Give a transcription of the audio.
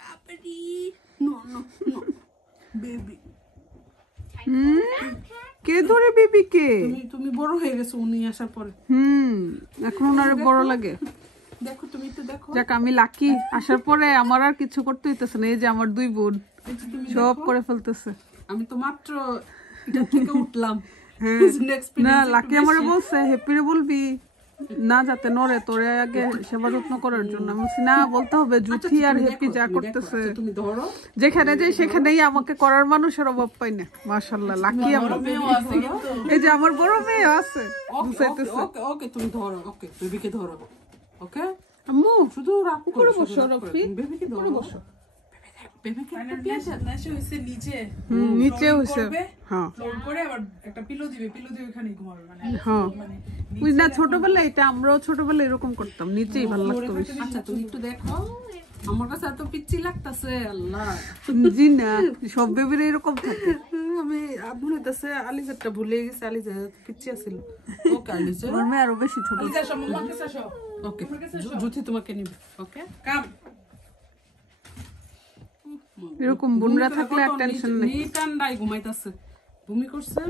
বাবারি no no no baby কে ধরে baby কে? তুমি বড় হয়ে গেছো উনি আসার পরে। এখন ওনারে বড় লাগে। দেখো তুমি তো দেখো। যাক আমি লাকি, আসার পরে আমার আর কিছু করতে হইতেছে না। এই যে আমার দুই বোন সব করে ফেলতেছে। আমি তো মাত্র এটা থেকে উঠলাম। না লাকি আমারে বলছে হ্যাপিরে বলবি না যাতে নড়ে, তোরে আগে সেবা যত্ন করার জন্য। আমি বলছি না বলতে হবে, জুথি আর হ্যাপি যা করতেছে তুমি ধরো, যেখানে যাই সেখানেই আমাকে করার মানুষের অভাব পাই না। মাশাআল্লাহ লাকি আমার। এই যে আমার বড় মেয়ে আছে বুঝাইতেছে। ওকে ওকে তুমি ধরো, ওকে বেবিকে ধরো। ওকে আম্মু শুধু রাখ উপরে বসো রফি, বেবিকে ধরো বসো। বেবিকে নিচে হইছে। হ্যাঁ ফ্লোর করে আবার একটা পিলো দিবে, পিলো দিয়ে ওখানে ঘুমাবে। হ্যাঁ বুঝ না, ছোটবেলায় এটা আমরাও ছোটবেলায় এরকম করতাম, নিচেই ভালো লাগতো বেশি। আচ্ছা তুমি একটু দেখো, আমার কাছে এত পিচ্ছি লাগতাছে আল্লাহ। জি না সব বেবির এরকম থাকে। আমি আব্বু হইতাছে আলিজারটা ভুলে গেছে, আলিজা পিচ্ছি আছিল। ওকে আলিজা, আমার মেয়ে আরো বেশি ছোট। আলিজা আসো, মামার কাছে আসো। ওকে জুথি তোমাকে নিবে। ওকে কাম এরকম বোনরা থাকলে আর টেনশন নেই। নিটান্ডাই ঘুমাইতাছে, ভূমি করছে।